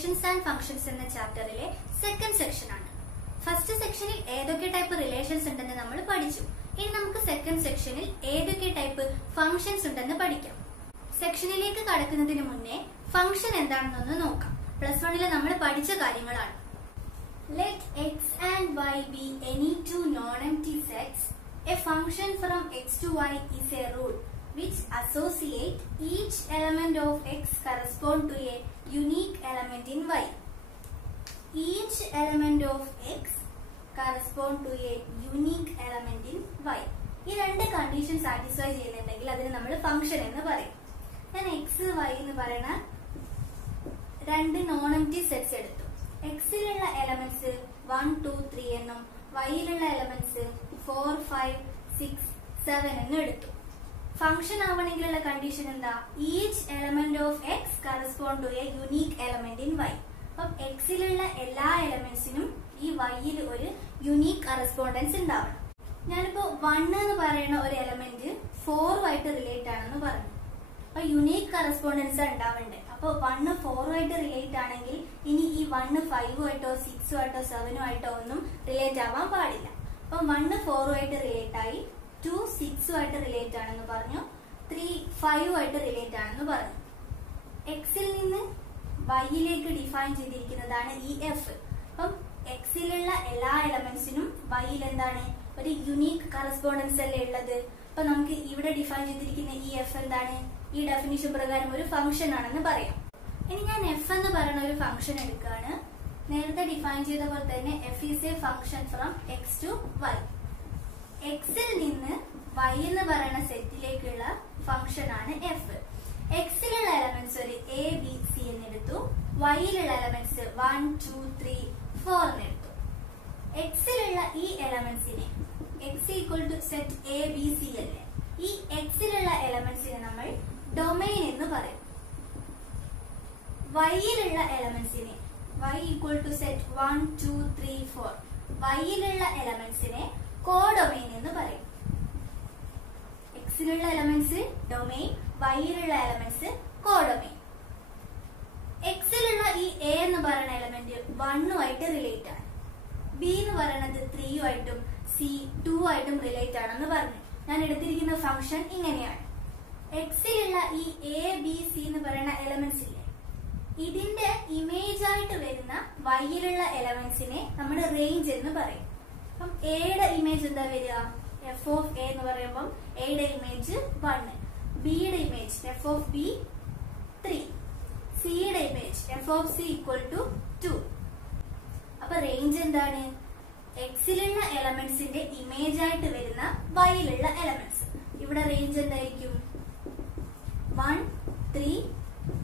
Relations and functions എന്ന ചാപ്റ്ററിലെ second section ആണ്. First സെക്ഷനിൽ ഏതൊക്കെ ടൈപ്പ് റിലേഷൻസ് ഉണ്ടെന്ന് നമ്മൾ പഠിച്ചു. ഇനി നമുക്ക് സെക്കൻഡ് സെക്ഷനിൽ ഏതൊക്കെ ടൈപ്പ് ഫംഗ്ഷൻസ് ഉണ്ടെന്ന് പഠിക്കാം. സെക്ഷനിലേക്ക് കടക്കുന്നതിന് മുന്നേ ഫംഗ്ഷൻ എന്താണെന്നൊന്ന് നോക്കാം. പ്ലസ് വണ്ണിൽ നമ്മൾ പഠിച്ച കാര്യങ്ങളാണ്. Let x and y be any two non-empty sets. A function from x to y is a rule which associate each element of x correspond to a unique element in y. Each element of x correspond to a unique element in y. ഈ രണ്ട് condition satisfy ചെയ്യുന്നുണ്ടെങ്കിൽ അതിന് നമ്മൾ function എന്ന് പറയും. ഞാൻ X Y എന്ന് പറയുന്ന രണ്ട് നോൺ എംപ്റ്റി സെറ്റ്സ് എടുത്തു. എക്സിലുള്ള എലമെന്റ്സ് 1, 2, 3 എന്നും വൈയിലുള്ള എലമെന്റ്സ് 4, 5, 6, 7 എന്നും എടുത്തു. ഫംഗ്ഷൻ ആവണമെങ്കിലുള്ള കണ്ടീഷൻ എന്താ? Each element of X correspond to a unique element in Y. അപ്പം എക്സിലുള്ള എല്ലാ എലമെന്റ്സിനും ഈ വൈയിൽ ഒരു യുണീക് കറസ്പോണ്ടൻസ് ഉണ്ടാവണം. ഞാനിപ്പോ 1 എന്ന് പറയുന്ന ഒരു എലമെന്റ് 4 ആയിട്ട് റിലേറ്റ് ആണെന്ന് പറഞ്ഞു. അപ്പൊ യുണീക് കറസ്പോണ്ടൻസ് ഉണ്ടാവണ്ടേ. അപ്പൊ 1 4 ആയിട്ട് റിലേറ്റ് ആണെങ്കിൽ ഇനി ഈ 1 5 ആയിട്ടോ 6 ആയിട്ടോ 7 ആയിട്ടോ ഒന്നും റിലേറ്റ് ആവാൻ പാടില്ല. അപ്പൊ 1 4 ആയിട്ട് റിലേറ്റ് ആയി, 2 6 ആയിട്ട് റിലേറ്റ് ആണെന്ന് പറഞ്ഞു, 3 5 ആയിട്ട് റിലേറ്റ് ആണെന്ന് പറഞ്ഞു. എക്സിൽ നിന്ന് വൈയിലേക്ക് ഡിഫൈൻ ചെയ്തിരിക്കുന്നതാണ് ഈ എഫ്. അപ്പം എക്സിലുള്ള എല്ലാ എലമെന്റ്സിനും വൈയിൽ എന്താണ്? ഒരു യുണീക് കറസ്പോണ്ടൻസ് അല്ലേ ഉള്ളത്. അപ്പൊ നമുക്ക് ഇവിടെ ഡിഫൈൻ ചെയ്തിരിക്കുന്ന ഈ എഫ് എന്താണ്? ഈ ഡെഫിനിഷൻ പ്രകാരം ഒരു ഫംഗ്ഷൻ ആണെന്ന് പറയാം. ഇനി ഞാൻ എഫ് എന്ന് പറയുന്ന ഒരു ഫംഗ്ഷൻ എടുക്കുകയാണ്. നേരത്തെ ഡിഫൈൻ ചെയ്ത പോലെ തന്നെ F is a function from X to Y. എക്സിൽ നിന്ന് വൈ എന്ന് പറയുന്ന സെറ്റിലേക്കുള്ള ഫംഗ്ഷൻ ആണ് എഫ്. എക്സിലുള്ള എലമെന്റ്സ് ഒരു എ ബി സി എന്നെടുത്തു. വൈയിലുള്ള എലമെന്റ്സ് 1 2 3 4 എന്നെടുത്തു. എക്സിലുള്ള ഈ എലമെന്റ്സിനെ X equal to set A B C അല്ലേ. ഈ എക്സിലുള്ള എലമെന്റ്സിനെ നമ്മൾ ഡൊമൈൻ എന്ന് പറയും. വൈയിലുള്ള എലമെന്റ്സിനെ y ഈക്വൽ ടു സെറ്റ് 1 2 3 4 വൈയിലുള്ള എലമെന്റ്സിനെ കോഡൊമൈൻ എന്ന് പറയും. എക്സിലുള്ള എലമെന്റ്സ് ഡൊമൈൻ, വൈയിലുള്ള എലമെന്റ്സ് കോഡൊമൈൻ. എക്സിലുള്ള ഈ എ എന്ന് പറയുന്ന എലമെന്റ് 1 ആയിട്ട് റിലേറ്റ് ആണ്, ബി എന്ന് പറയുന്നത് 3 ആയിട്ടും സി 2 ആയിട്ടും റിലേറ്റ് ആണെന്ന് പറഞ്ഞു. ഞാൻ എടുത്തിരിക്കുന്ന ഫംഗ്ഷൻ ഇങ്ങനെയാണ്. എക്സിലുള്ള ഈ എ ബി സി എന്ന് പറയുന്ന എലമെന്റ്സ് ഇല്ലേ, ഇതിന്റെ ഇമേജ് ആയിട്ട് വരുന്ന വൈയിലുള്ള എലമെന്റ്സിനെ നമ്മൾ റേഞ്ച് എന്ന് പറയും. അപ്പം എയുടെ ഇമേജ് എന്താ വരിക? എഫ് ഓഫ് എ എന്ന് പറയുമ്പോൾ എയുടെ ഇമേജ് 1, ബിയുടെ ഇമേജ് എഫ് ഓഫ് ബി 3, സിയുടെ image F of C equal to 2. അപ്പൊ റേഞ്ച് എന്താണ്? എക്സിലുള്ള എലമെന്റ്സിന്റെ ഇമേജ് ആയിട്ട് വരുന്ന വൈയിലുള്ള എലമെന്റ്സ്. ഇവിടെ റേഞ്ച് എന്തായിരിക്കും? 1 3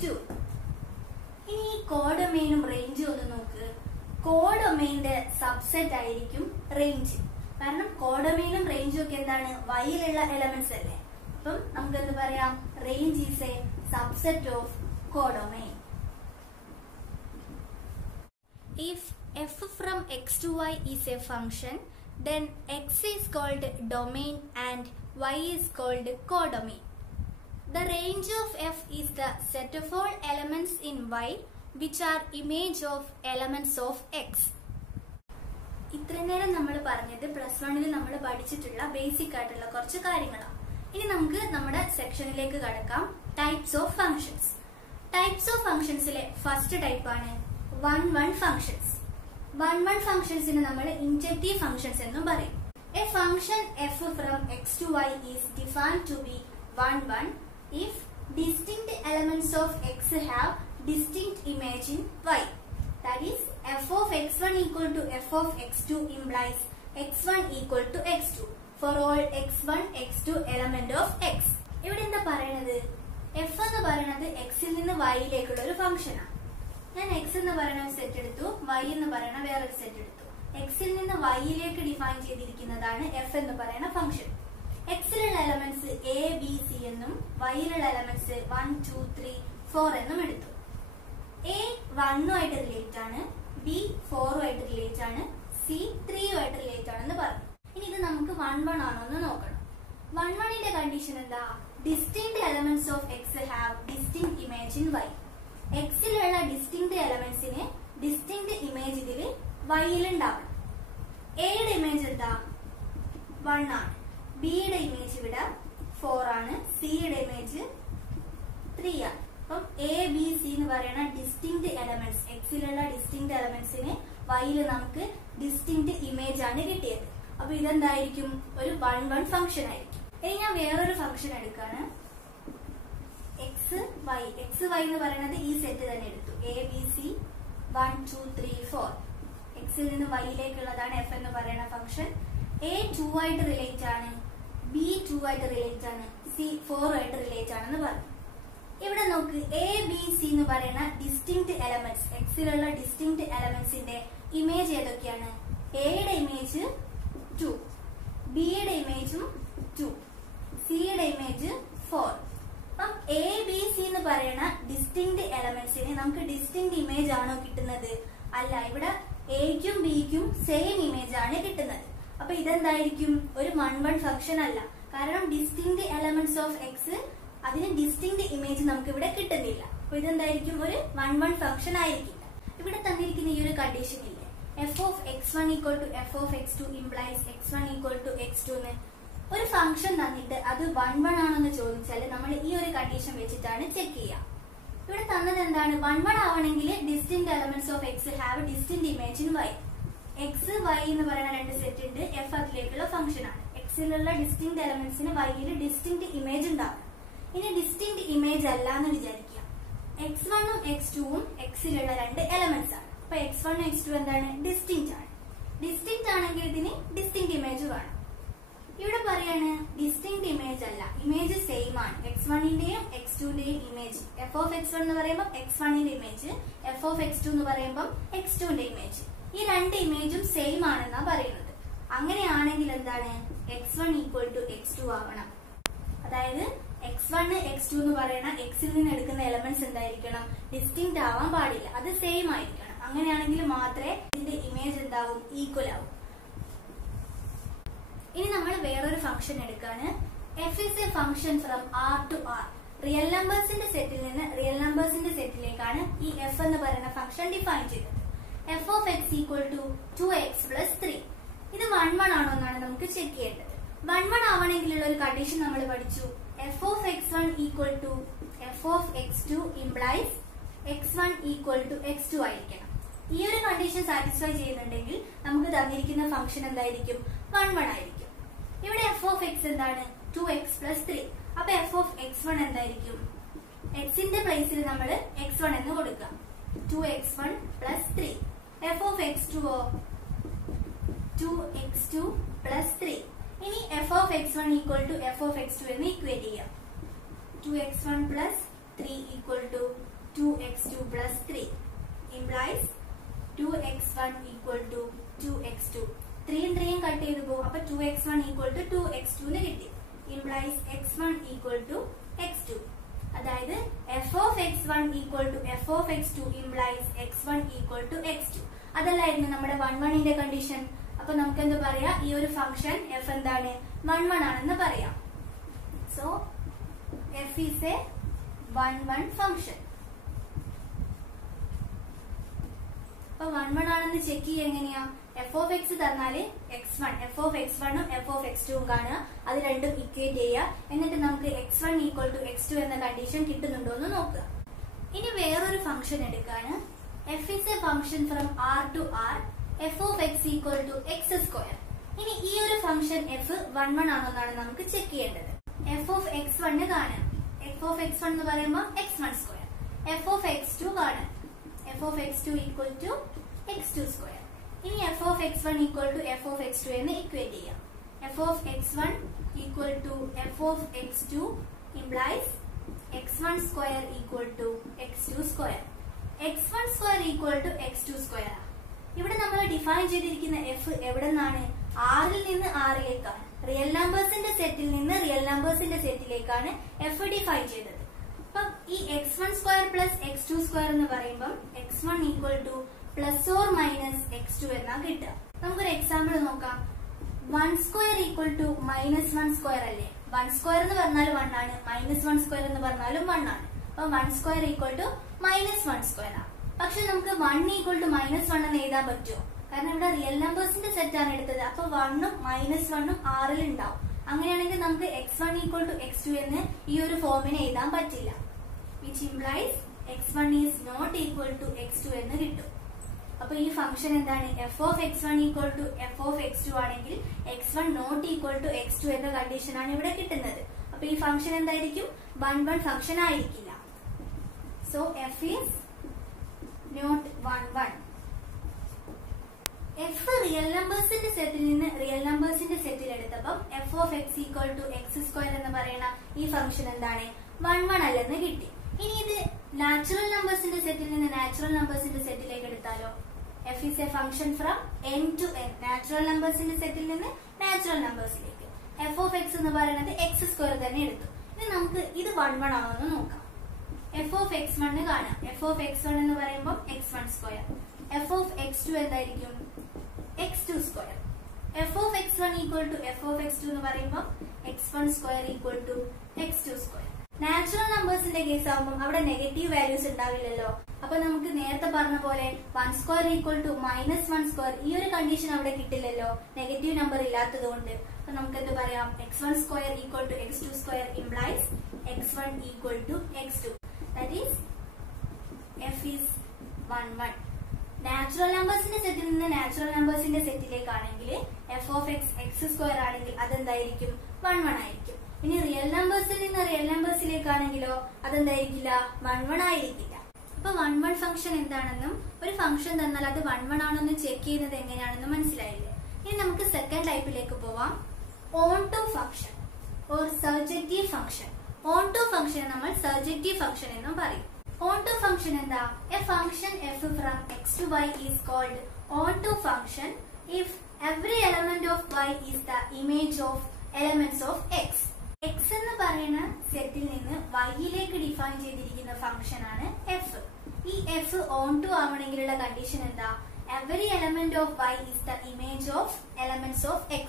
2. ഇനി ഈ കോഡൊമൈനും റേഞ്ചും ഒന്ന് നോക്ക്. കോഡൊമൈന്റെ സബ്സെറ്റ് ആയിരിക്കും റേഞ്ച്. കാരണം കോഡൊമൈനും റേഞ്ചും ഒക്കെ എന്താണ്? വൈയിലുള്ള എലമെന്റ്സ് അല്ലേ. അപ്പം നമുക്ക് എന്ത് പറയാം? Range is A subset of codomain. If f from x to y is a function, then x is called domain and y is called codomain. The range of f is the set of all elements in y which are image of elements of x. ഇത്ര നേരം നമ്മൾ പറഞ്ഞത് plus വണ്ണിൽ നമ്മൾ പഠിച്ചിട്ടുള്ള basic ആയിട്ടുള്ള കുറച്ച് കാര്യങ്ങളാണ്. ഇനി നമുക്ക് നമ്മുടെ സെക്ഷനിലേക്ക് കടക്കാം. Types of functions. Types of ഫംഗ്ഷൻസിലെ ഫസ്റ്റ് ടൈപ്പ് ആണ് 1-1 ഫംഗ്ഷൻസ്. 1-1 ഫംഗ്ഷൻസിന് നമ്മൾ ഇൻജക്റ്റീവ് ഫംഗ്ഷൻസ് എന്നും പറയും. A function f from x to y is defined to be 1-1 if distinct elements of x have distinct image in y. That is, f of x1 equal to f of x2 implies x1 equal to x2 for all x1 x2 element of x. ഇവിടെ എന്താ പറയുന്നത്? f എന്ന് പറയുന്നത് എക്സിൽ നിന്ന് വൈയിലേക്കുള്ള ഒരു ഫംഗ്ഷനാണ്. ഞാൻ എക്സ് എന്ന് പറയുന്ന ഒരു സെറ്റ് എടുത്തു, വൈ എന്ന് പറയുന്ന വേറൊരു സെറ്റ് എടുത്തു. എക്സിൽ നിന്ന് വൈയിലേക്ക് ഡിഫൈൻ ചെയ്തിരിക്കുന്നതാണ് എഫ് എന്ന് പറയുന്ന ഫംഗ്ഷൻ. എക്സിലുള്ള എലമെന്റ്സ് എ ബി സി എന്നും വൈയിലുള്ള എലമെന്റ്സ് 1 2 3 4 എന്നും എടുത്തു. എ 1 ആയിട്ട് റിലേറ്റ് ആണ്, ബി 4 ആയിട്ട് റിലേറ്റ് ആണ്, സി 3 ആയിട്ട് റിലേറ്റ് ആണെന്ന് പറഞ്ഞു. ഇനി ഇത് നമുക്ക് 1-1 ആണോ എന്ന് നോക്കണം. 1-1ന്റെ കണ്ടീഷൻ എന്താ? Distinct elements of X have distinct image in Y. എക്സിലുള്ള ഡിസ്റ്റിങ്ക്ട് എലമെന്റ്സിന് വൈയിൽ ഉണ്ടാവണം. എയുടെ ഇമേജ് എന്താ 1 ആണ്, ബിയുടെ ഇമേജ് ഇവിടെ 4 ആണ്, സിയുടെ ഇമേജ് 3 ആണ്. അപ്പം എ ബി സി എന്ന് പറയുന്ന ഡിസ്റ്റിങ്ക്ട് എലമെന്റ്സ്, എക്സിലുള്ള ഡിസ്റ്റിങ്ക്ട് എലമെന്റ്സിന് വൈയിൽ നമുക്ക് ഡിസ്റ്റിങ്ക്ട് ഇമേജ് ആണ് കിട്ടിയത്. അപ്പൊ ഇതെന്തായിരിക്കും? ഒരു 1-1 ഫംഗ്ഷൻ ആയിരിക്കും. ഇനി ഞാൻ വേറൊരു ഫംഗ്ഷൻ എടുക്കാണ്. എക്സ് വൈ എന്ന് പറയുന്നത് ഈ സെറ്റ് തന്നെ എടുത്തു. എ ബി സി 1 2 3 4 എക്സിൽ നിന്ന് വൈയിലേക്കുള്ളതാണ് എഫ് എന്ന് പറയുന്ന ഫംഗ്ഷൻ. എ 2 ആയിട്ട് റിലേറ്റ് ആണ്, ബി 2 ആയിട്ട് റിലേറ്റ് ആണ്, സി 4 ആയിട്ട് റിലേറ്റ് ആണെന്ന് പറഞ്ഞു. ഇവിടെ നോക്ക്, എ ബി സി എന്ന് പറയുന്ന ഡിസ്റ്റിങ്ക്ട് എലമെന്റ്സ്, എക്സിലുള്ള ഡിസ്റ്റിങ്ക്ട് എലമെന്റ്സിന്റെ ഇമേജ് ഏതൊക്കെയാണ്? എയുടെ ഇമേജ് 2, ബിയുടെ ഇമേജും 2, സിയുടെ ഇമേജ് 4. അപ്പം എ ബി സി എന്ന് പറയുന്ന ഡിസ്റ്റിങ്ക്ട് എലമെന്റ്സിന് നമുക്ക് ഡിസ്റ്റിങ്ക്ട് ഇമേജ് ആണോ കിട്ടുന്നത്? അല്ല, ഇവിടെ എക്കും ബിക്കും സെയിം ഇമേജ് ആണ് കിട്ടുന്നത്. അപ്പൊ ഇതെന്തായിരിക്കും? ഒരു 1-1 ഫംഗ്ഷൻ അല്ല. കാരണം ഡിസ്റ്റിങ്ക്ട് എലമെന്റ്സ് ഓഫ് എക്സ്, അതിന് ഡിസ്റ്റിങ്ക്ട് ഇമേജ് നമുക്ക് ഇവിടെ കിട്ടുന്നില്ല. അപ്പൊ ഇതെന്തായിരിക്കും? ഒരു 1-1 ഫംഗ്ഷൻ ആയിരിക്കില്ല. ഇവിടെ തന്നിരിക്കുന്ന ഈ ഒരു കണ്ടീഷൻ ഇല്ലേ, F of x1 equal to F of x2 implies x1 equal to x2 എന്ന് ഒരു ഫംഗ്ഷൻ തന്നിട്ട് അത് 1-1 ആണെന്ന് ചോദിച്ചാൽ നമ്മൾ ഈ ഒരു കണ്ടീഷൻ വെച്ചിട്ടാണ് ചെക്ക് ചെയ്യുക. ഇവിടെ തന്നത് എന്താണ്? 1-1 ആവണമെങ്കിൽ distinct elements of X have distinct image in Y. X Y എന്ന് പറയുന്ന 2 സെറ്റ് ഉണ്ട്, എഫ് അതിലേക്കുള്ള ഫംഗ്ഷൻ ആണ്. എക്സിലുള്ള ഡിസ്റ്റിങ്ക്ട് എലമെന്റ്സിന് വൈയിൽ ഡിസ്റ്റിങ്ക്ട് ഇമേജ് ഉണ്ടാവും. ഇനി ഡിസ്റ്റിങ്ക്ട് ഇമേജ് അല്ല എന്ന് വിചാരിക്കുക. x1ഉം x2ഉം എക്സിലുള്ള 2 എലമെന്റ്സ് ആണ്. അപ്പൊ x1 x2 എന്താണ്? ഡിസ്റ്റിങ്ക്ട് ആണ്. ഡിസ്റ്റിങ്ക്ട് ആണെങ്കിൽ ഇതിന് ഡിസ്റ്റിങ്ക്ട് ഇമേജ് വേണം. ഇവിടെ പറയാണ് ഡിസ്റ്റിങ്ക്ട് ഇമേജ് അല്ല, ഇമേജ് സെയിം ആണ്. x1ന്റെയും x2ന്റെയും ഇമേജ്, എഫ് ഓഫ് x1 എന്ന് പറയുമ്പോൾ x1ന്റെ ഇമേജ്, എഫ് ഓഫ് x2 എന്ന് പറയുമ്പോൾ x2ന്റെ ഇമേജ്, ഈ 2 ഇമേജും സെയിം ആണെന്നാ പറയുന്നത്. അങ്ങനെയാണെങ്കിൽ എന്താണ്? x1 ഈക്വൽ ടു x2 ആവണം. അതായത് x1 x2 എന്ന് പറയുന്ന എക്സിൽ നിന്ന് എടുക്കുന്ന എലമെന്റ്സ് എന്തായിരിക്കണം? ഡിസ്റ്റിങ്ക്ട് ആവാൻ പാടില്ല, അത് സെയിം ആയിരിക്കണം. അങ്ങനെയാണെങ്കിൽ മാത്രമേ ഇതിന്റെ ഇമേജ് എന്താവും? ഈക്വൽ ആവും. ഇനി നമ്മൾ വേറൊരു ഫംഗ്ഷൻ എടുക്കാണ്. F is a function from R to R. Real നമ്പേഴ്സിന്റെ സെറ്റിൽ നിന്ന് റിയൽ നമ്പേഴ്സിന്റെ സെറ്റിലേക്കാണ് ഈ എഫ് എന്ന് പറയുന്ന ഫംഗ്ഷൻ ഡിഫൈൻ ചെയ്തത്. F of X equal to 2x + 3. ഇത് 1-1 ആണോ എന്നാണ് നമുക്ക് ചെക്ക് ചെയ്യേണ്ടത്. 1-1 ആവണമെങ്കിലുള്ള ഒരു കണ്ടീഷൻ നമ്മൾ പഠിച്ചു. F of x1 equal to F of x2 implies x1 equal to x2 ആയിരിക്കണം. ഈ ഒരു കണ്ടീഷൻ സാറ്റിസ്ഫൈ ചെയ്യുന്നുണ്ടെങ്കിൽ നമുക്ക് തന്നിരിക്കുന്ന ഫംഗ്ഷൻ എന്തായിരിക്കും? 1-1 ആയിരിക്കും. ഇവിടെ എഫ് ഓഫ് എക്സ് എന്താണ്? 2x + 3. അപ്പൊ എഫ് ഓഫ് x1 എന്തായിരിക്കും? എക്സിന്റെ പ്ലേസിൽ നമ്മൾ x1 എന്ന് കൊടുക്കാം. 2x1 + 3. F of x2 2x2 + 3. ഇനി F of x1 equal to F of x2 എന്ന് ഇക്വേറ്റ് ചെയ്യാം. 2x1 + 3 equal to 2x2 + 3 implies 2x1 equal to 2x2. 3 3 cut ചെയ്ത് പോകും. അപ്പൊ 2x1 ഈക്വൽ ടു 2x2 എന്ന് കിട്ടി. implies x1 equal to x2. അതായത് F of x1 equal to F of x2 implies x1 equal to x2. അതല്ലായിരുന്നു നമ്മുടെ 1-1ന്റെ condition. അപ്പൊ നമുക്ക് എന്താ പറയാ? ഈ ഒരു ഫംഗ്ഷൻ എഫ് എന്താണ്? 1-1 ആണെന്ന് പറയാം. So F is A 1-1 function. അപ്പൊ 1-1 ആണെന്ന് ചെക്ക് ചെയ്യുക എങ്ങനെയാ? എഫ് ഓഫ് എക്സ് തന്നാല് x1, എഫ് ഓഫ് x1ഉം എഫ് ഓഫ് x2ഉം കാണുക, അത് രണ്ടും ഇക്വേറ്റ് ചെയ്യുക. എന്നിട്ട് നമുക്ക് x1 ഈക്വൽ ടു x2 എന്ന കണ്ടീഷൻ കിട്ടുന്നുണ്ടോ എന്ന് നോക്കുക. ഇനി വേറൊരു ഫംഗ്ഷൻ എടുക്കാണ്. F is a function from R to R, F of X equal to x². ഇനി ഈ ഒരു ഫംഗ്ഷൻ എഫ് 1-1 ആണോ എന്നാണ് നമുക്ക് ചെക്ക് ചെയ്യേണ്ടത്. എഫ് ഓഫ് x1 കാണാം. എഫ് ഓഫ് x1 എന്ന് പറയുമ്പോൾ x1². എഫ് ഓഫ് x2 കാണാം. F of x2 equal to x2². ഇനി F of x1 equal to F of x2 എന്ന് ഇക്വേറ്റ് ചെയ്യാം. F of x1 equal to F of x2 implies x1² equal to x2². x1² equal to x2². ഇവിടെ നമ്മൾ define ചെയ്തിരിക്കുന്ന F എവിടെ നിന്നാണ്? ആറിൽ നിന്ന് ആറിലേക്കാണ്. റിയൽ നമ്പേഴ്സിന്റെ സെറ്റിൽ നിന്ന് റിയൽ നമ്പേഴ്സിന്റെ സെറ്റിലേക്കാണ് എഫ് ഡിഫൈൻ ചെയ്തത്. അപ്പം ഈ x1² + x2² എന്ന് പറയുമ്പോൾ x1 equal to +or - x2 എന്നാ കിട്ടുക. നമുക്കൊരു എക്സാമ്പിൾ നോക്കാം. 1² ഈക്വൽ ടു -1² അല്ലേ? 1² എന്ന് പറഞ്ഞാൽ 1 ആണ്, -1² എന്ന് പറഞ്ഞാലും 1 ആണ്. അപ്പൊ 1² ഈക്വൽ ടു -1² ആണ്. പക്ഷെ നമുക്ക് 1 ഈക്വൽ ടു -1 എന്ന് എഴുതാൻ പറ്റുമോ? കാരണം ഇവിടെ റിയൽ നമ്പേഴ്സിന്റെ സെറ്റ് ആണ് എടുത്തത്. അപ്പൊ 1ഉം -1ഉം Rൽ ഉണ്ടാവും. അങ്ങനെയാണെങ്കിൽ നമുക്ക് x1 = x2 എന്ന് ഈ ഒരു ഫോമിനെ എഴുതാൻ പറ്റില്ല. which implies x1 is not equal to x2 എന്ന് കിട്ടും. അപ്പൊ ഈ ഫംഗ്ഷൻ എന്താണ്? f of x1 = f of x2 ആണെങ്കിൽ x1 not equal to x2 എന്ന കണ്ടീഷൻ ആണ് ഇവിടെ കിട്ടുന്നത്. അപ്പൊ ഈ ഫംഗ്ഷൻ എന്തായിരിക്കും? 1 ഫംഗ്ഷൻ ആയിരിക്കില്ല. So f is not 1 f real നമ്പേഴ്സിന്റെ സെറ്റിൽ നിന്ന് റിയൽ നമ്പേഴ്സിന്റെ സെറ്റിൽ എടുത്തപ്പം f of x = x² എന്ന് പറയുന്ന ഈ ഫംഗ്ഷൻ എന്താണ്? 1 അല്ലെന്ന് കിട്ടി. ഇനി ഇത് നാച്ചുറൽ നമ്പേഴ്സിന്റെ സെറ്റിൽ നിന്ന് നാച്ചുറൽ നമ്പേഴ്സിന്റെ സെറ്റിലേക്ക് എടുത്താലോ? f is a function from n to n. Natural നമ്പേഴ്സിന്റെ സെറ്റിൽ നിന്ന് നാച്ചുറൽ നമ്പേഴ്സിലേക്ക് f of x എന്ന് പറയുന്നത് x² തന്നെ എടുത്തു. ഇനി നമുക്ക് ഇത് 1 ആണോ എന്ന് നോക്കാം. f of x1 കാണാം. f of x1 എന്ന് പറയുമ്പോൾ x1². f of x2 എന്തായിരിക്കും? x2². f of x1 = f of x2 എന്ന് പറയുമ്പോൾ x1² = x2². നാച്ചുറൽ നമ്പേഴ്സിന്റെ കേസ് ആകുമ്പോൾ അവിടെ നെഗറ്റീവ് വാല്യൂസ് ഉണ്ടാവില്ലല്ലോ. അപ്പൊ നമുക്ക് നേരത്തെ പറഞ്ഞ പോലെ 1² = -1², ഈ ഒരു കണ്ടീഷൻ അവിടെ കിട്ടില്ലല്ലോ, നെഗറ്റീവ് നമ്പർ ഇല്ലാത്തത് കൊണ്ട്. അപ്പൊ നമുക്ക് എന്ത് പറയാം? x1² = x2² implies x1 = x2. that is f is 1 natural നമ്പേഴ്സിന്റെ സെറ്റിൽ നിന്ന് natural നമ്പേഴ്സിന്റെ സെറ്റിലേക്കാണെങ്കിൽ f of x x² ആണെങ്കിൽ അതെന്തായിരിക്കും? 1 ആയിരിക്കും. ഇനി റിയൽ നമ്പേഴ്സിൽ നിന്ന് റിയൽ നമ്പേഴ്സിലേക്കാണെങ്കിലോ അതെന്തായിരിക്കില്ല? 1 ആയിരിക്കില്ല. അപ്പൊ 1 ഫംഗ്ഷൻ എന്താണെന്നും ഒരു ഫംഗ്ഷൻ തന്നാൽ അത് 1 ആണെന്ന് ചെക്ക് ചെയ്യുന്നത് എങ്ങനെയാണെന്നും മനസ്സിലായില്ലേ? ഇനി നമുക്ക് സെക്കൻഡ് ടൈപ്പിലേക്ക് പോവാം. Onto function or surjective function. Onto function നമ്മൾ സർജക്റ്റീവ് ഫംഗ്ഷൻ എന്നും പറയും. ഓൺ ടു ഫംഗ്ഷൻ എന്താ? A function f from x to y is called on to function if every element of y is the image of elements of x. x എന്ന് പറയുന്ന സെറ്റിൽ നിന്ന് y-യിലേക്ക് define ചെയ്തിരിക്കുന്ന function ആണ് f. ഈ f on to ആവണമെങ്കിലുള്ള condition എന്താ? every element of y is the image of elements of x.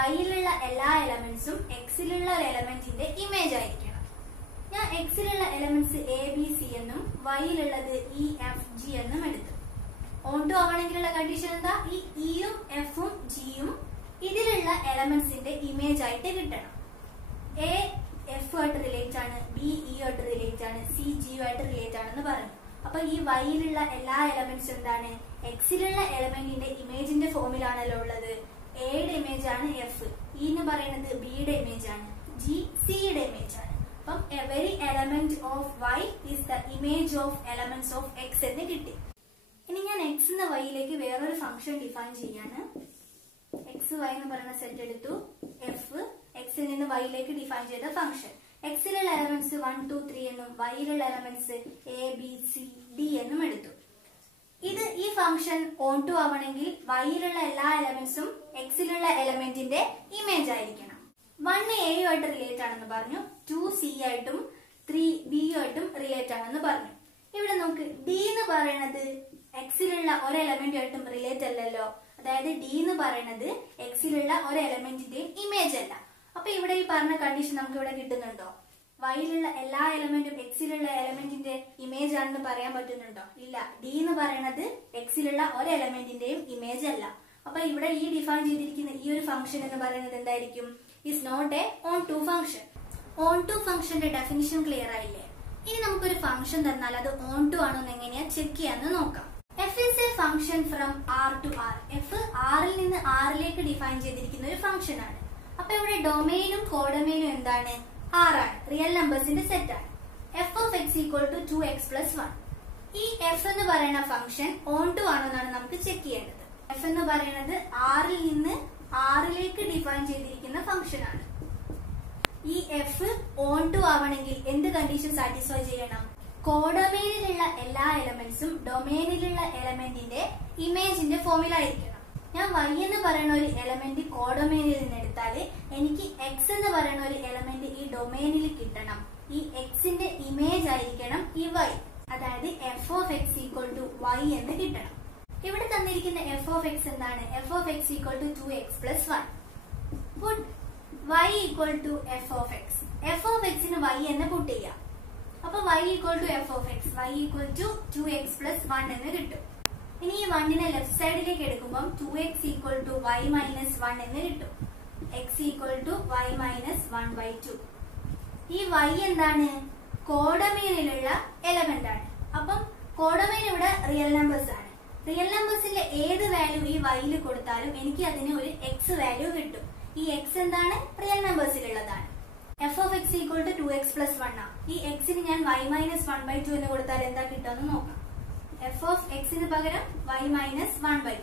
y-യിലുള്ള എല്ലാ എലമെന്റ്സും x-ലുള്ള ഒരു എലമെന്റിന്റെ image ആയിരിക്കണം. ഞാൻ x-ലുള്ള എലമെന്റ്സ് a b c എന്നും y-യിലുള്ളത് e f g എന്നും എടുത്തു. ഓൺ ടു ആവണമെങ്കിലുള്ള കണ്ടീഷൻ എന്താ? ഈ ഇയും എഫും ജിയും ഇതിലുള്ള എലമെന്റ്സിന്റെ ഇമേജ് ആയിട്ട് കിട്ടണം. എ എഫ് ആയിട്ട് റിലേറ്റ് ആണ്, ബി ഇ ആയിട്ട് റിലേറ്റ് ആണ്, സി ജി ആയിട്ട് റിലേറ്റ് ആണെന്ന് പറഞ്ഞു. അപ്പൊ ഈ വൈയിലുള്ള എല്ലാ എലമെന്റ്സും എന്താണ്? എക്സിലുള്ള എലമെന്റിന്റെ ഇമേജിന്റെ ഫോമിലാണല്ലോ ഉള്ളത്. എയുടെ ഇമേജ് ആണ് എഫ്, ഇ എന്ന് പറയുന്നത് ബിയുടെ ഇമേജ് ആണ്, ജി സിയുടെ ഇമേജ് ആണ്. അപ്പം every element of Y is the image of elements of X എന്ന് കിട്ടി. ഇനി ഞാൻ എക്സ് എന്ന വൈയിലേക്ക് വേറൊരു ഫംഗ്ഷൻ ഡിഫൈൻ ചെയ്യാണ്. എക്സ് വൈ എന്ന് പറയുന്ന സെറ്റ് എടുത്തു. എഫ് എക്സിൽ നിന്ന് വൈയിലേക്ക് ഡിഫൈൻ ചെയ്ത ഫംഗ്ഷൻ. എക്സിലുള്ള എലമെന്റ്സ് 1 2 3 എന്നും വൈയിലുള്ള elements A B C D എന്നും എടുത്തു. ഇത് ഈ ഫംഗ്ഷൻ ഓൺ ടു ആവണമെങ്കിൽ വൈയിലുള്ള എല്ലാ എലമെന്റ്സും എക്സിലുള്ള എലമെന്റിന്റെ ഇമേജ് ആയിരിക്കണം. 1 എ ആയിട്ട് റിലേറ്റ് ആണെന്ന് പറഞ്ഞു, 2 സി ആയിട്ടും 3 ബി ആയിട്ടും റിലേറ്റ് ആണെന്ന് പറഞ്ഞു. ഇവിടെ നമുക്ക് ഡി എന്ന് പറയുന്നത് എക്സിലുള്ള ഒരു എലമെന്റുമായിട്ടും റിലേറ്റ് അല്ലല്ലോ. അതായത് ഡി എന്ന് പറയുന്നത് എക്സിലുള്ള ഒരു എലമെന്റിന്റെയും ഇമേജ് അല്ല. അപ്പൊ ഇവിടെ ഈ പറഞ്ഞ കണ്ടീഷൻ നമുക്ക് ഇവിടെ കിട്ടുന്നുണ്ടോ? വൈയിലുള്ള എല്ലാ എലമെന്റും എക്സിലുള്ള എലമെന്റിന്റെ ഇമേജ് ആണെന്ന് പറയാൻ പറ്റുന്നുണ്ടോ? ഇല്ല. ഡി എന്ന് പറയുന്നത് എക്സിലുള്ള ഒരു എലമെന്റിന്റെയും ഇമേജ് അല്ല. അപ്പൊ ഇവിടെ ഈ ഡിഫൈൻ ചെയ്തിരിക്കുന്ന ഈ ഒരു ഫംഗ്ഷൻ എന്ന് പറയുന്നത് എന്തായിരിക്കും? Is not a onto function. Onto ഫംഗ്ഷന്റെ ഡെഫിനിഷൻ ക്ലിയർ ആയില്ലേ? ഇനി നമുക്കൊരു ഫംഗ്ഷൻ തന്നാൽ അത് ഓൺ ടു ആണോ എന്ന് എങ്ങനെയാ ചെക്ക് ചെയ്യാന്ന് നോക്കാം. f is a function from r to r. f r ൽ നിന്ന് r ലേക്ക് ഡിഫൈൻ ചെയ്തിരിക്കുന്ന ഒരു ഫംഗ്ഷൻ ആണ്. അപ്പൊ ഇവിടെ ഡൊമെയിനും കോഡൊമെയിനും എന്താണ്? r ആണ്, റിയൽ നമ്പേഴ്സിന്റെ സെറ്റ് ആണ്. f of x = 2x + 1. ഈ f എന്ന് പറയുന്ന ഫംഗ്ഷൻ ഓൺ ടു ആണോ എന്നാണ് നമുക്ക് ചെക്ക് ചെയ്യേണ്ടത്. f എന്ന് പറയുന്നത് r ൽ നിന്ന് r ലേക്ക് ഡിഫൈൻ ചെയ്തിരിക്കുന്ന ഫംഗ്ഷൻ ആണ്. ഈ f ഓൺ ടു ആവണമെങ്കിൽ എന്ത് കണ്ടീഷൻ സാറ്റിസ്ഫൈ ചെയ്യണം? കോഡൊമെയിനിലുള്ള എല്ലാ എലമെന്റ്സും ഡൊമെയിനിലുള്ള എലമെന്റിന്റെ ഇമേജിന്റെ ഫോമിലായിരിക്കണം. ഞാൻ y എന്ന് പറയുന്ന ഒരു എലമെന്റ് കോഡൊമെയിനിൽ നിന്ന് എടുത്താൽ എനിക്ക് x എന്ന് പറയുന്ന ഒരു എലമെന്റ് ഈ ഡൊമെയിനിൽ കിട്ടണം. ഈ എക്സിന്റെ ഇമേജ് ആയിരിക്കണം ഈ y. അതായത് f of x = y എന്ന് കിട്ടണം. ഇവിടെ തന്നിരിക്കുന്ന f of x എന്താണ്? f of x = 2x + 1. Put y = f of x. f of x ന് y എന്ന് പുട്ട് ചെയ്യാം. അപ്പൊ y = f of x, y = 2x + 1 എന്ന് കിട്ടും. ഇനി ഈ 1നെ ലെഫ്റ്റ് സൈഡിലേക്ക് എടുക്കുമ്പോൾ 2x equal to y minus 1 എന്ന് കിട്ടും. x equal to y minus 1/2. ഈ y എന്താണ്? കോഡൊമെയ്നിലുള്ള എലമെന്റ് ആണ്. അപ്പം കോഡൊമെയ്ൻ ഇവിടെ റിയൽ നമ്പേഴ്സ് ആണ്. റിയൽ നമ്പേഴ്സിന്റെ ഏത് വാല്യൂ ഈ yയിൽ കൊടുത്താലും എനിക്ക് അതിന് ഒരു x വാല്യൂ കിട്ടും. ഈ x എന്താണ്? റിയൽ നമ്പേഴ്സിലുള്ളതാണ്. f of x equal to 2x plus 1 ആണ്. ഈ x ന് ഞാൻ y മൈനസ് 1/2 എന്ന് കൊടുത്താൽ എന്താ കിട്ടുമെന്ന് നോക്കാം. f of x ന് പകരം y minus 1/2.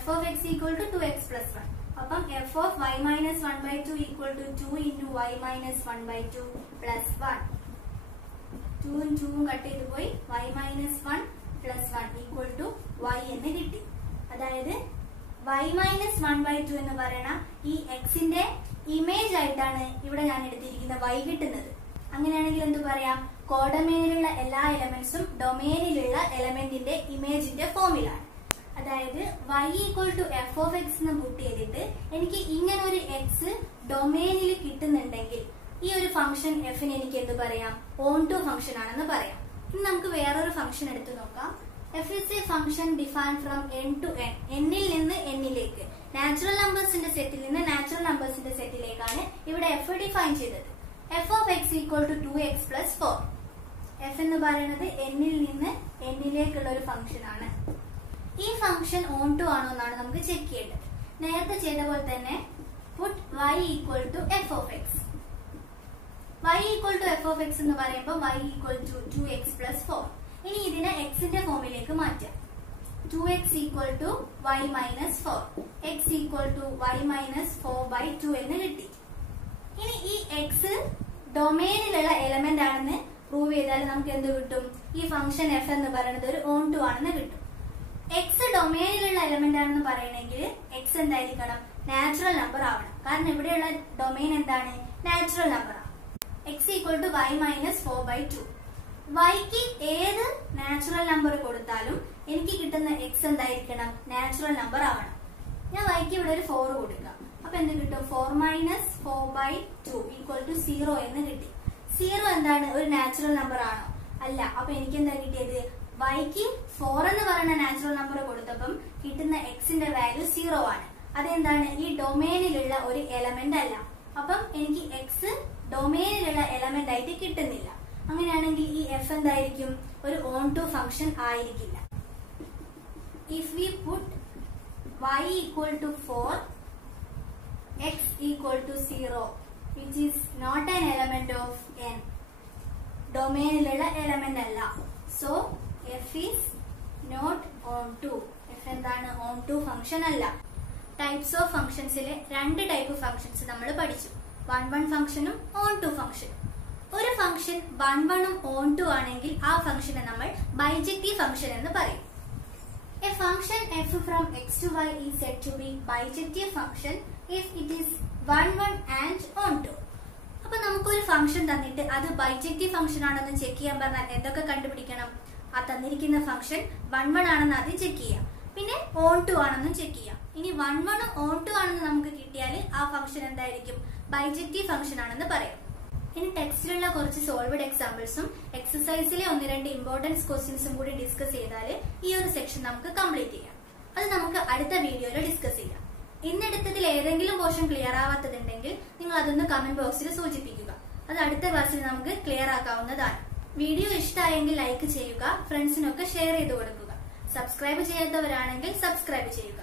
f of x equal to 2x plus 1. അപ്പം f of y minus 1/2 equal to 2 into y minus 1/2 plus 1. 2 ഉം 2 ഉം കട്ട് ചെയ്ത് പോയി y minus 1 plus 1 equal to y എന്ന് കിട്ടി. അതായത് y മൈനസ് 1/2 എന്ന് പറയുന്ന ഈ എക്സിന്റെ ഇമേജ് ആയിട്ടാണ് ഇവിടെ ഞാൻ എടുത്തിരിക്കുന്ന y കിട്ടുന്നത്. അങ്ങനെയാണെങ്കിൽ എന്ത് പറയാം? കോഡൊമെയ്നിലുള്ള എല്ലാ എലമെന്റ്സും ഡൊമെയ്നിലുള്ള എലമെന്റിന്റെ ഇമേജിന്റെ ഫോമിലാണ്. അതായത് y equal to f of x എന്ന് പുട്ട് ചെയ്തിട്ട് എനിക്ക് ഇങ്ങനെ ഒരു x ഡൊമെയ്നിൽ കിട്ടുന്നുണ്ടെങ്കിൽ ഈ ഒരു ഫംഗ്ഷൻ f ന് എനിക്ക് എന്ത് പറയാം? ഓൺ ടു ഫംഗ്ഷൻ ആണെന്ന് പറയാം. ഇനി നമുക്ക് വേറൊരു ഫംഗ്ഷൻ എടുത്തു നോക്കാം. f is a function defined from n to n. n-ൽ നിന്ന് n-ലേക്ക് നാച്ചുറൽ നമ്പേഴ്സിന്റെ സെറ്റിൽ നിന്ന് നാച്ചുറൽ നമ്പേഴ്സിന്റെ സെറ്റിലേക്കാണ് ഇവിടെ f ഡിഫൈൻ ചെയ്തത്. f of x equal to 2x plus 4. f എന്ന് പറയുന്നത് n-ൽ നിന്ന് n-ലേക്കുള്ള ഒരു ഫംഗ്ഷൻ ആണ്. ഈ ഫംഗ്ഷൻ ഓൺ ടു ആണോ എന്നാണ് നമുക്ക് ചെക്ക് ചെയ്യേണ്ടത്. നേരത്തെ ചെയ്ത പോലെ തന്നെ put y equal to f of x. y equal to f of x എന്ന് പറയുമ്പോൾ y equal to 2x plus 4. ഇനി ഇതിനെ x ന്റെ ഫോമിലേക്ക് മാറ്റാം. 2x equal to y minus 4. x equal to y minus 4/2 എന്ന് കിട്ടി. ഇനി ഈ x ഡൊമെയ്നിലുള്ള എലമെന്റ് ആണെന്ന് പ്രൂവ് ചെയ്താൽ നമുക്ക് എന്ത് കിട്ടും? ഈ ഫംഗ്ഷൻ f എന്ന് പറയുന്നത് ഒരു ഓൺ ടു ആണെന്ന് കിട്ടും. x ഡൊമെയ്നിലുള്ള എലമെന്റ് ആണെന്ന് പറയണമെങ്കിൽ x എന്തായിരിക്കണം? നാച്ചുറൽ നമ്പർ ആവണം. കാരണം ഇവിടെയുള്ള ഡൊമെയിൻ എന്താണ്? നാച്ചുറൽ നമ്പർ ആണ്. x equal to y minus 4/2. yക്ക് ഏത് നാച്ചുറൽ നമ്പർ കൊടുത്താലും എനിക്ക് കിട്ടുന്ന x എന്തായിരിക്കണം? നാച്ചുറൽ നമ്പർ ആവണം. ഞാൻ yക്ക് ഇവിടെ ഒരു 4 കൊടുക്കാം. അപ്പൊ എന്ത് കിട്ടും? 4 മൈനസ് 4/2 ഈക്വൽ ടു 0 എന്ന് കിട്ടി. 0 എന്താണ്? ഒരു നാച്ചുറൽ നമ്പർ ആണോ? അല്ല. അപ്പൊ എനിക്ക് എന്താ കിട്ടിയത്? yക്ക് 4 എന്ന് പറയുന്ന നാച്ചുറൽ നമ്പർ കൊടുത്തപ്പം കിട്ടുന്ന xന്റെ വാല്യൂ 0 ആണ്. അതെന്താണ്? ഈ ഡൊമെയ്നിലുള്ള ഒരു എലമെന്റ് അല്ല. അപ്പം എനിക്ക് x ഡൊമെയ്നിലുള്ള എലമെന്റ് ആയിട്ട് കിട്ടുന്നില്ല. അങ്ങനെയാണെങ്കിൽ ഈ f എന്തായിരിക്കും? ഒരു ഓൺ ടു ഫംഗ്ഷൻ ആയിരിക്കില്ല. If we put y equal to 4, x equal to 0, which is not an element of n. ഡൊമെയ്നിലുള്ള എലമെന്റ് അല്ല. So f is not on to. f എന്താണ്? ഓൺ ടു ഫംഗ്ഷൻ അല്ല. Types of ഫംഗ്ഷൻസിലെ 2 type functions നമ്മൾ പഠിച്ചു. 1-1 ഫംഗ്ഷനും on to ഫംഗ്ഷനും. ഒരു ഫംഗ്ഷൻ 1-1 ഉം ഓൺ ടു ആണെങ്കിൽ ആ ഫംഗ്ഷനെ നമ്മൾ ബൈജക്റ്റീവ് ഫംഗ്ഷൻ എന്ന് പറയും. A function f from x to y is said to be bijective function if it is 1-1 and on to. അപ്പൊ നമുക്കൊരു ഫംഗ്ഷൻ തന്നിട്ട് അത് ബൈജക്റ്റീവ് ഫംഗ്ഷൻ ആണെന്ന് ചെക്ക് ചെയ്യാൻ പറഞ്ഞാൽ എന്തൊക്കെ കണ്ടുപിടിക്കണം? ആ തന്നിരിക്കുന്ന ഫംഗ്ഷൻ 1-1 ആണെന്ന് ആദ്യം ചെക്ക് ചെയ്യാം. പിന്നെ ഓൺ ടു ആണെന്നും ചെക്ക് ചെയ്യാം. ഇനി 1-1 ഓൺ ടു ആണെന്ന് നമുക്ക് കിട്ടിയാൽ ആ ഫംഗ്ഷൻ എന്തായിരിക്കും? ബൈജക്റ്റീവ് ഫംഗ്ഷൻ ആണെന്ന് പറയാം. ഇനി ടെക്സ്റ്റിലുള്ള കുറച്ച് സോൾവഡ് എക്സാമ്പിൾസും എക്സസൈസിലെ 1-2 ഇമ്പോർട്ടൻസ് ക്വസ്റ്റ്യൻസും കൂടി ഡിസ്കസ് ചെയ്താൽ ഈ ഒരു സെക്ഷൻ നമുക്ക് കംപ്ലീറ്റ് ചെയ്യാം. അത് നമുക്ക് അടുത്ത വീഡിയോയിൽ ഡിസ്കസ് ചെയ്യാം. ഇന്നെടുത്തതിൽ ഏതെങ്കിലും പോർഷൻ ക്ലിയർ ആവാത്തതുണ്ടെങ്കിൽ നിങ്ങൾ അതൊന്ന് കമന്റ് ബോക്സിൽ സൂചിപ്പിക്കുക. അത് അടുത്ത ക്ലാസ്സിൽ നമുക്ക് ക്ലിയർ ആക്കാവുന്നതാണ്. വീഡിയോ ഇഷ്ടമായെങ്കിൽ ലൈക്ക് ചെയ്യുക, ഫ്രണ്ട്സിനൊക്കെ ഷെയർ ചെയ്ത് കൊടുക്കുക. സബ്സ്ക്രൈബ് ചെയ്യാത്തവരാണെങ്കിൽ സബ്സ്ക്രൈബ് ചെയ്യുക.